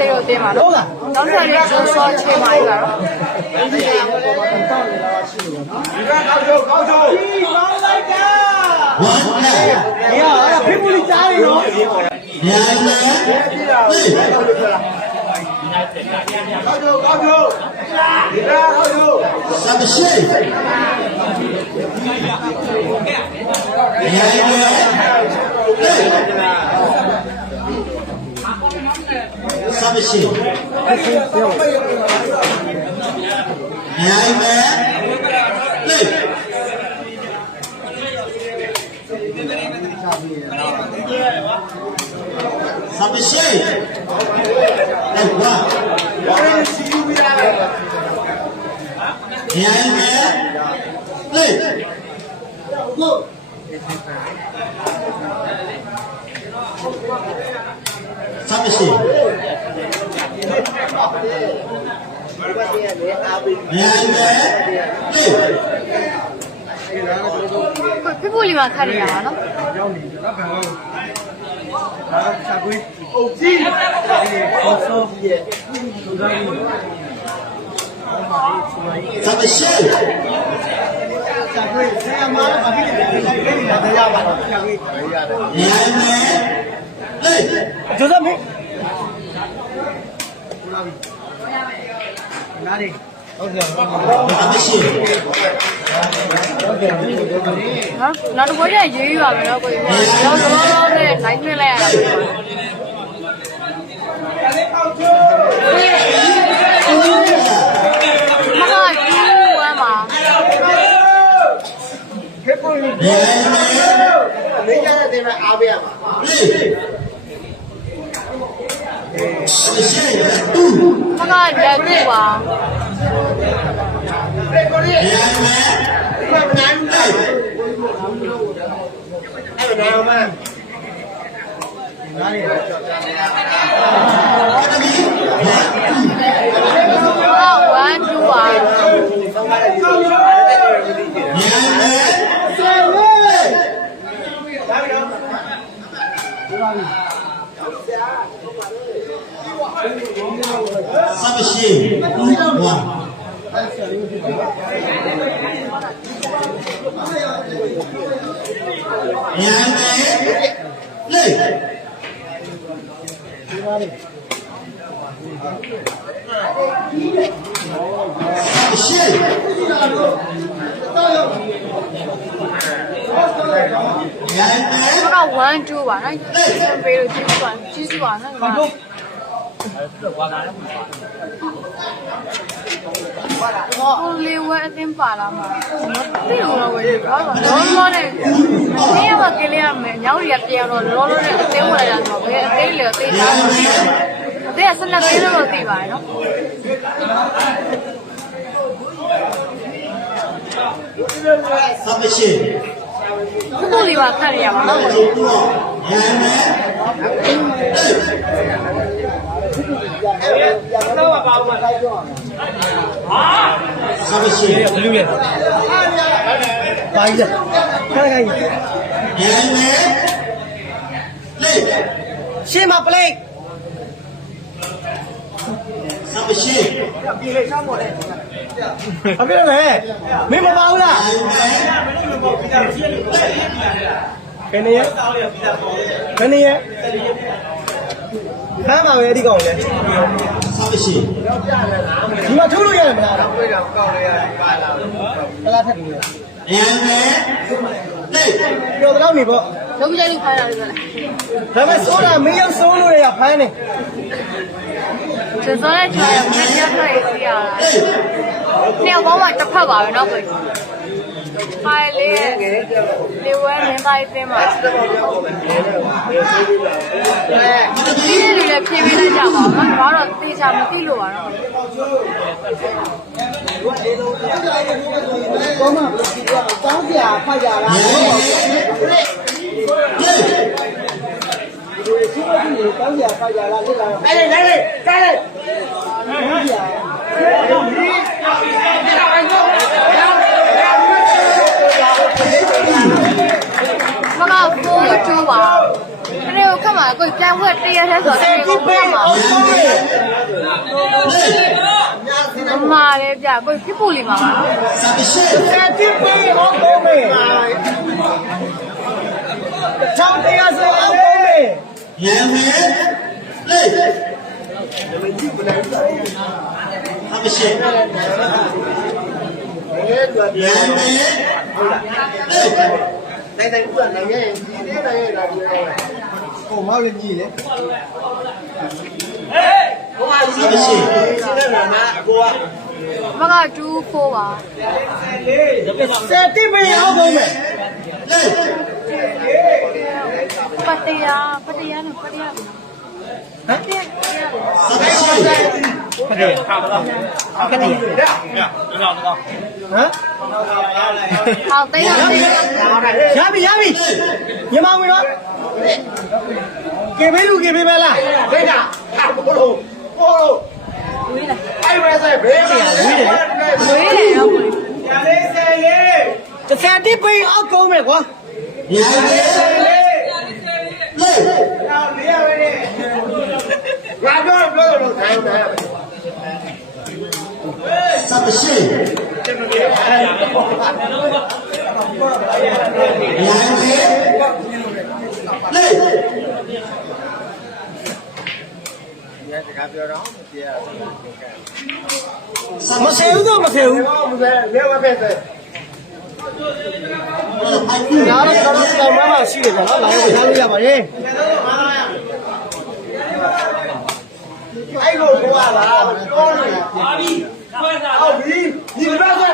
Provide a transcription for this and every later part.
လေးကိုတင်ပါတော့နောက်ဆက်လေးဆိုဆောချေးပါရတော့ဒီကကောက်ချုပ်ကောက်ချုပ်ဝမ်းနဲ့အေးအဲ့ဖိပူလေးကြားနေနော် ညာနဲ့ကောက်ချုပ်ကောက်ချုပ်ဒီကကောက်ချုပ် စပ်ရှိညာနဲ့စပ်ရှိညာနဲ့လေစပ်ရှိအဲ့ဝါ ဘာလဲစီယူပြရတယ် ညာနဲ့လေကိုစပ်ရှိ ညာနဲ့လေဖိဖို့လေးမှာခတ်နေရပါနော်ဒါစာကွေးအုပ်ကြီးဆောဆောရဲ့သူသားကြီးစပ်ရှိစာကွေးဆရာမဘာဖြစ်လဲလိုက်နေတယ်တရားပါတော့စာကွေးညာနဲ့လေကျိုးစမေးနားရီဟုတ်ကဲ့ဟုတ်ကဲ့စပ်ရှိဟုတ်ကဲ့ နော်နောက်တစ်ခါကျရေးရပါမယ်နော်ကိုကြီးရောလောလောနဲ့နိုင်နေလိုက်ရတာမကယူဝမ်းမှာခေပွန်ညာနဲ့နေကြတဲ့တင်မဲ့အားပေးရမှာလေစပ်ရှိတူမကလက်ကူပါ လေကိုရီညာနဲ့ဒီ မှာနိုင်တယ်အဲ့ဒါနာမည်နားရီမက1 2ပါညာနဲ့စပ်ရှိဝါညာနဲ့လေရှေ့ညာနဲ့မက1 2ပါနော်ပေးလို့ကြည့်ပါကြည့်ပါနော်မ ဟိုလေဝဲအတင်းပါလာမှာမသိဘူးတော့ဝဲဘာလို့လောလောနဲ့ဒီရမကလေးရမယ်ညောင်းရပြန်တော့လောလောနဲ့အတင်းဝင်လာတော့ဘယ်အသေးလေအသေးသားအသေးကဆက်လက်သေးလို့သိပါတယ်နော်စပ်ရှိခုခုလေးပါခတ်ရပါတော့ဒီတော့ညာနဲ့တော့ပါအောင်မှာ စပ်ရှိဘလူးရဲ့ပါကြီးခါခိုင်းညာနဲ့လေရှင်းမပလိတ်စပ်ရှိအပြည့်လေမင်းမပါဘူးလားညာနဲ့ခဏရဲ့ခဏရဲ့ဖမ်းပါပဲအဲ့ဒီကောင်လေ စပ်ရှိဒီမှာထုတ်လို့ရတယ်မလားဝေးတော့ကောက်လိုက်ရတယ်ပါလာကလာထက်ပြီညာနဲ့လေပြောတော့နေပေါ့လုံးကြိုက်လို့ခိုင်းတာလေဒါပေမဲ့စိုးတာမင်းရောက်စိုးလို့ရဖမ်းနေကျစောတဲ့ချာရမြက်မြက်ထွက်ရစီရတာနှစ်ဘောမှာတစ်ဖက်ပါပဲနော်ကို ဖိုင်လေးလေဝဲနင်းသားတင်းမှာဒီနေ့တွေလည်းဖြေးပေးလိုက်ကြပါဦးနော်တော့တေချာမသိလို့ပါတော့ကောမတောင်းပြဖတ်ကြလားညာနဲ့လေရှိမကြည့်တောင်းပြဖတ်ကြလားလက်လာအဲ့လေလေကဲလေတောင်းပြ မမဖိုးကျူပါအဲ့ဒါကိုခက်မှာကိုပြန်ဝက်တရထဲဆိုတော့ဒီကိုပြန်မှာညာနဲ့မှားတယ်ဗျကိုဖြစ်ဖို့လေးမှာပါနော်စပရှိဆက်တိပေးအောင်ကုန်မယ်ချောင်းတရားစအောင်ကုန်မယ်ရန်မယ်လေစပရှိရန် မယ်လေနိုင်နိုင်ဦးကနိုင်ရဲ့ဒီနေ့နိုင်ရဲ့လာပြောတယ်ကိုမောင်ရကြီးလေဟိုမှာဒီနေ့စီးနေမှာကိုကမက2 4ပါဆက်တိပေးအောင်ကုန်မယ်လေပတ္တရားပတ္တရားနဲ့ပတ္တရားဟမ်စပရှိခက်တယ် ခါတော့ခက်တယ်ဟမ်ဟောက်သိန်းတော့သိန်းရပြီရပြီညီမဝင်တော့ကေဘေးလူကေဘေးပဲလားဒိတ်တာဘိုးလို့ဘိုးလို့ဝေးလားအဲ့မဲ့ဆိုင်ဘေးမှာဝေးတယ်တော့ကိုတစ်ဆက်တိပေးအောင်ကုန်မယ်ကွာရန်မယ်လေငါပြောပြောလို့နိုင်တယ် စပရှိရန်မယ်လေမဆဲဘူးတော့မဆဲဘူးဘယ်လဲဝပဲတဲ့ညာတော့တော့တောင်မှမရှိတယ်ကွာလာရောက်ထားလို့ရပါတယ်အဲ့ကိုကိုကလာပြောနေပါပြီ ဟုတ်ပြီဒီဘက်ဆို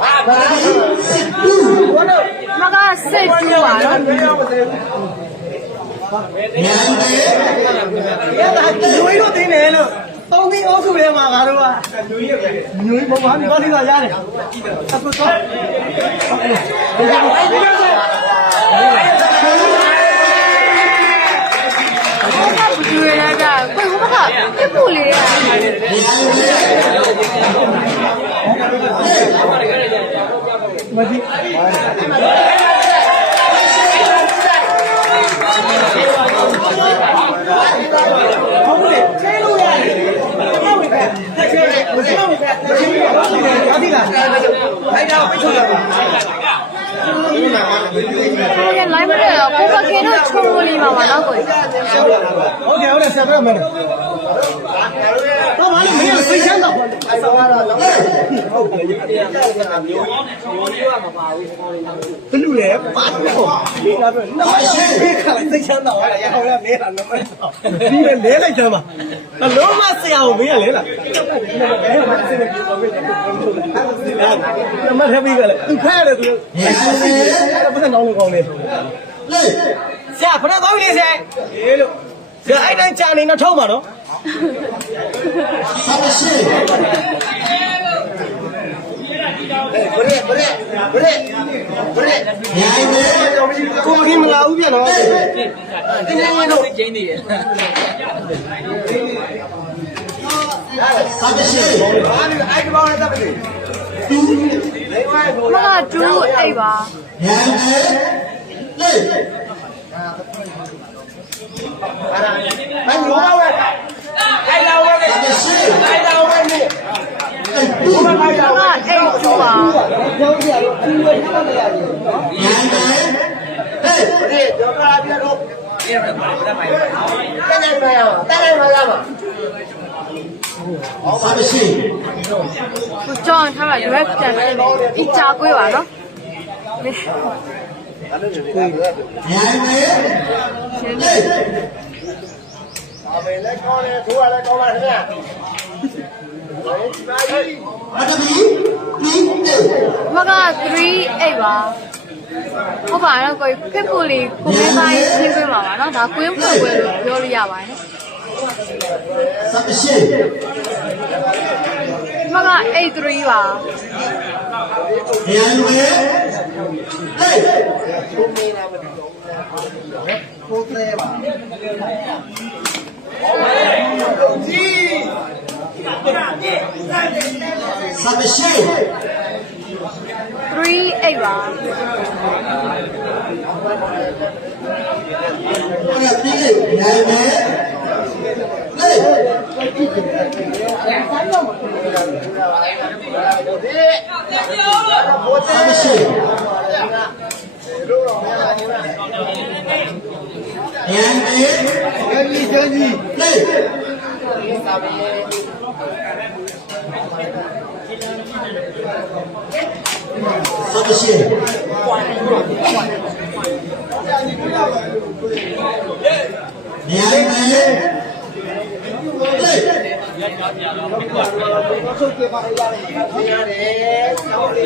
ဟာဘာလဲဘာလို့မကစစ်2ပါနော်ဘယ်ရောက်မလဲရန်မယ်ရတာညွေးတော့တင်းတယ်လို့သုံးသိအုပ်စုထဲမှာငါတို့ကညွေးရပဲညွေးဘုံဘာဒီဘာလေးကရတယ်အခုတော့ ကျွေးရကြကိုဟိုဘက်ကဖြစ်ဖို့လေးရရန်မယ်ဟုတ်တယ်ချဲလို့ရတယ်တော့ဝင်ပဲချဲတယ်မချဲဝင်ပဲချဲတယ်ဘာဒီလားအဲ့ဒါပိတ်ချလာပါ ကိုရ line မရတော့ကိုဘကင်းတော့ချုံလေးပါပါနော်ကိုဟုတ်တယ်ဟုတ်တယ်ဆက်ပြမယ် လားလေမင်းကစိတ်ချမ်းသာပါလေအဆောင်ကတော့တော့ဟုတ်ကဲ့ဒီတရားမျိုးမျိုးကြီးကမပါဘူးခေါင်းလေးတော့ဘလူလေပါတော့ဒီလာတော့နော်ရှင်းပြခါစိတ်ချမ်းသာပါလေဟောရမဲလာနမဒီလေလဲလိုက်ချမ်းပါနှလုံးမဆရာကိုမင်းကလဲလာမထပ်ပြီးကလည်းသူဖဲ့တယ်သူပတ်စံကောင်းလို့ကောင်းလေလေဆရာဖရဲကောင်းလေးဆရာလေလို့ဆရာအဲ့တိုင်းကြာနေတော့ထုံးပါတော့ 78ဘရက်ဘရက်ဘရက်ဘရက်ညာနေကိုမကြီးမလာဘူးပြန်တော့တင်းနေတော့ကျင်းနေတယ်78အဲ့ဒီဘောင်းနဲ့တက်ပြီမမတူအိတ်ပါညာနေလေအဲ့ဒါအဲ့ရောပဲ လာဝဲစပရှိအဲ့လာဝဲနေအဲ့တူဘာရန်လဲမကအိတ်2ပါကျောင်းကြီးကသူ့ရဲ့ထားတယ်ရတယ်မယ်လေဘရက်တော့ကားပြတော့တက်နေမှာတက်နေမှာတက်နေမှာရပါစပရှိကိုကြောင်းထားတာ direct ပြန်တယ်ဒီကြာကွေးပါနော်ရန်မယ်လေ အမေလည်းကောင်းတယ်သူကလည်းကောင်းပါခင်ဗျာဟေးဒီပါကြီးမတမီပြီးနေမက3အိတ်ပါဟုတ်ပါတော့ကိုဖြစ်ဖို့လေးကိုမဲပိုင်းရှင်းပြပါပါနော်ဒါကွင်းဖွယ်ွယ်လို့ပြောလို့ရပါတယ်စပရှိမကအိတ်3ပါရန်မယ်လေကိုသေးပါကြီးစပရှိ3အိတ်ပါ အဲ့ဒါပြီးလေရန်မယ်လေ三十， စာပေရဲ့ဆက်ရှိ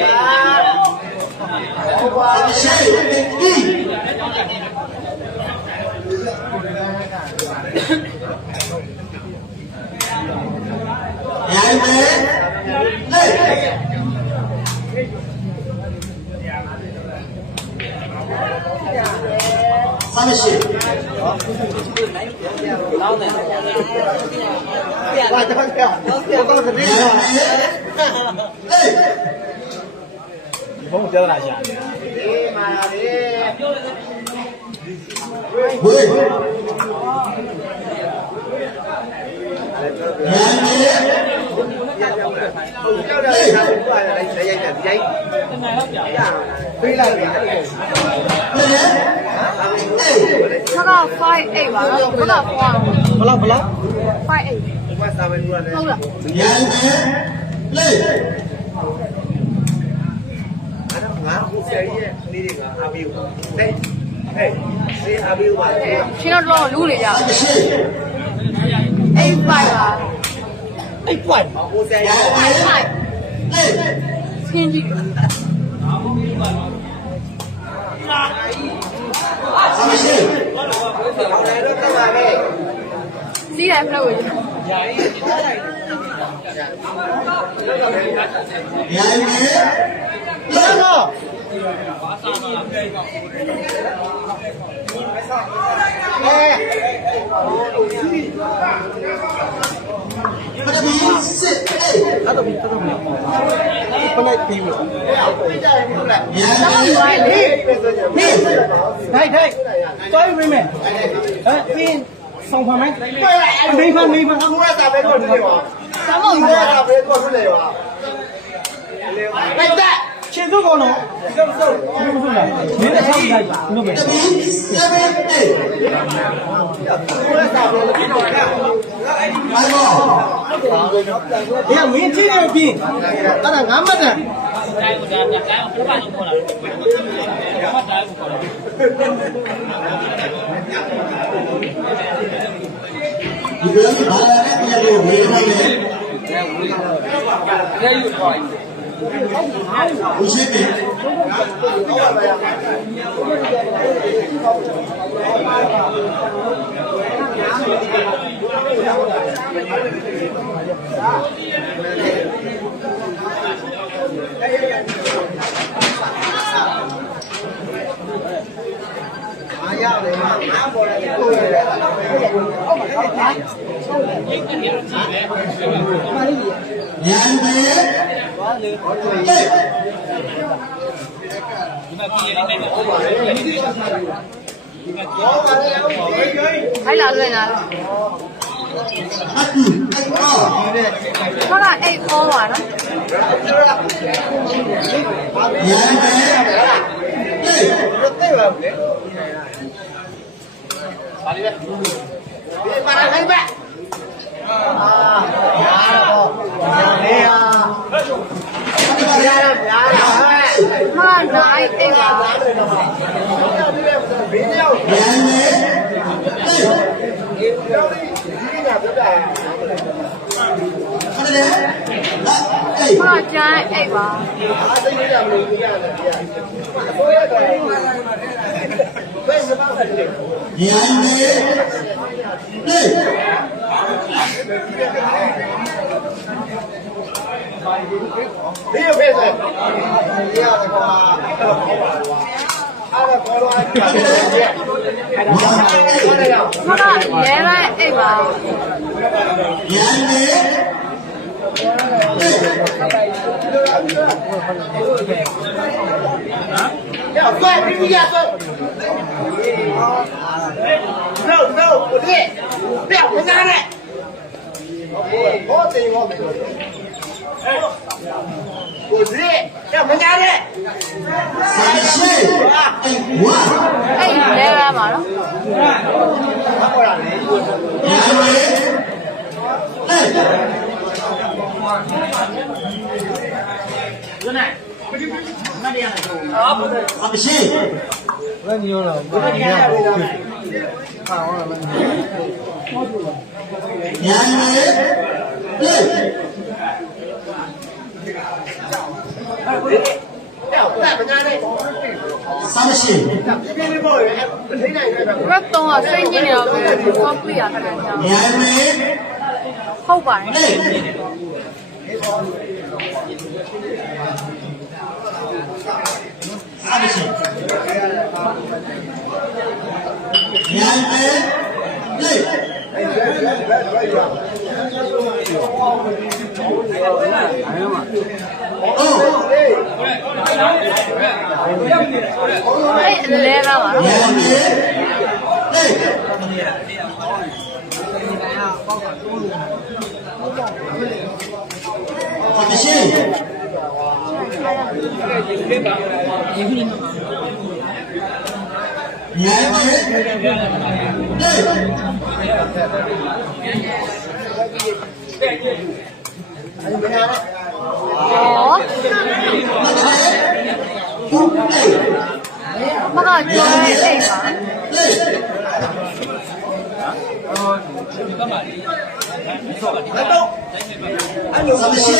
Yeah. 哎哎！三米七。好。老嫩。来这边来。来来来来来。哈哈哈！哎。我们跳哪样？立马来。来。 ဟုတ်ပြောက်တာလည်းဒါကိုပါလိုက်ရိုက်တယ်ရိုက်ပေးလိုက်ပါခဏ58ပါနော်ခဏဘလောက်ဘလောက်58ဒီမှာစာပဲလို့ရတယ်ဟုတ်လားရိုက်တယ်လေအဲ့ဒါငါကိုဆယ်ရဲ့နေ့တွေကအာဘီကိုဟဲ့ဟဲ့ဒီအာဘီကိုပါရှင်တို့တော့လူတွေရ85ပါ သိပ်ပွိုက်ပါ60ရိုက်ပါလိုက်ဆင်းပြီဟာမဟုတ်ပါဘူးလာအာရှိဘာလို့ဘာလို့ဆောင်းနေတော့တော့ပါပဲစီးရမလို့ဝင်ညာရီညာရီလာတော့ဘာသာမလဲပြောက်ပါဘူးအဲ ယ်တော့မလဲဘယ်လိုက်ပြီးလို့两百，5လေဟေးထိုက်ထိုက်သွားပြီမယ်ဟမ်ပြင်းဆောင်ဖမ်းမယ်အမေဖမ်းမေးဖမ်းငါသာပဲတော့နေပါသမောင်ငါသာပဲတော့နေပါလိုက်တဲ့ ရှင်းစုကောင်းတော့ရှင်းစုရှင်းစုလားနင်းတဲ့ဆောက်ကြိုက်နုတ်ပဲ7 8အဲ့မင်းချင်းနေပြီအဲ့ဒါငါမတ်တယ်တိုင်းကိုကြားပြကိုင်းကိုပြပါလို့ခေါ်လာတယ်။ဘာတိုင်းကိုခေါ်လာ။ဒီလိုဘာလဲတရားကိုဝေးနေတယ်။တရားကိုဝေးနေတယ်။တရားကိုဝေးနေတယ်။ Cô giết đi. Yang dia Thấy lợn rồi nè nó là AO à nó. Hãy subscribe cho kênh Ghiền Mì Gõ Để không bỏ lỡ những video hấp dẫn ဟာကြိုင်အိတ်ပါအားသိနေတာမလို့ပြရတယ်ပြအစိုးရကလည်းဘယ်စပါ့လဲညာနေလေဘာ ဒီဖေးစဒီရတယ်ကွာအားတော့ဘောလုံးအားပြတယ်အဲ့ဒါကြောင့်ဟုတ်တယ်ရော ခကရဲတိုင်း8ပါ 两百，累， 要帅，必须要帅。no no，不对，不要不干的。我我对我没有。 ကိုစီကမညာနဲ့ Sabeshe. Hey, one. အဲ့ဒီလဲရမှာနော်ဘာခေါ်ရလဲ Yahweh. Hey. ဒီနေ့မဒီမဒီရမယ်ဆိုအာဘုရား Sabeshe. ဘယ်ညောလားဘယ်ညောလားဟာဟောလား Yahweh. Hey. အဲ့ဒါမညာနဲ့ Sabeshe. ပြင်းပြပေါ့လေမထိနိုင်နဲ့ပဲဘက်တော့စိတ်ညစ်နေတော့ပဲ complete ရခံကြ Yahweh. ဟုတ်ပါတယ် Hey. Sabeshe. Yahweh. Hey. Oh. အဲ့ လဲရမှာနော် Yahweh. Hey. Sabeshe. Yahweh. Hey. ဩ မကကျော်ရဲ့အိတ်ပါ Sabeshe.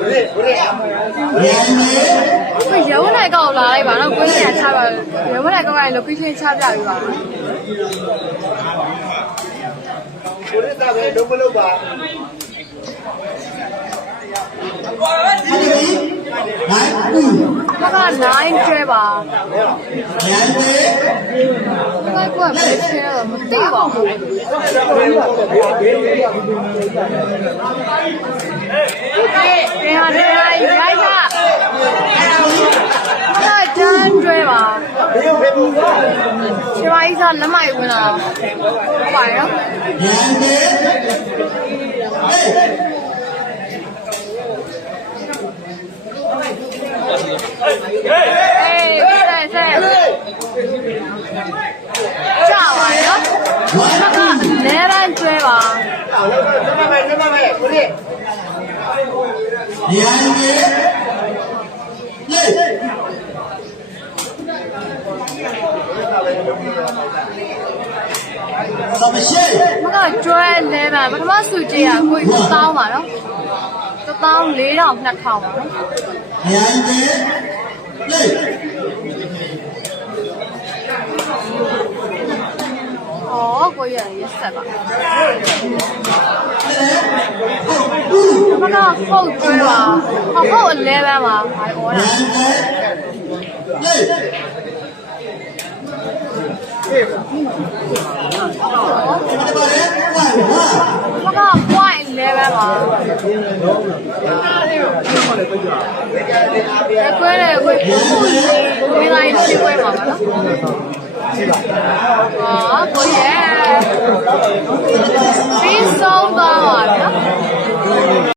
ဘယ်ဘယ် Yahweh. ကိုရုံးလိုက်ကောက်လာလိုက်ပါတော့ကိုကြီးကချပါရုံးလိုက်ကောက်လိုက် location ချပြပြီးပါကိုရတာပဲလုံးမလုံးပါ Hadi. Nine. Two. မက 9ကျွဲပါ Yahweh. မကကိုကဘယ်ချဲတော့မသိပါဘူးပြန်ဟာပြန်ဟာရိုက်တာမကတန်းကျွဲပါဘယ်ဘယ်ဘူးချွိုင်းစားလက်မိုက်ဝင်လာဟုတ်ပါရော Yahweh. Hey. အေးဆ က်ဆက်ကြောက်ပါရောမကလဲရန်ကျွဲပါအော်လုံးမပဲလုံးမပဲကိုရ Yahweh. Hey. Sabeshe. မကကျွဲလဲပါပထမစုကြည့်ရကိုကြီး1000ပါနော်1000 4000 2000ပါနော် Yahweh. Hey. ဩကိုကြီးရရက် ဆက်ပါမကဟုတ်ကျွဲပါဟုတ်ဟုတ်11ပါဘာဩတာ Yahweh. Hey. မ က point 11ပါကွဲတယ်ကိုဒီလိုက်ရှိပွဲပါမနော်ဟာကိုရဲ့ပြီးဆုံးသွားပါနော်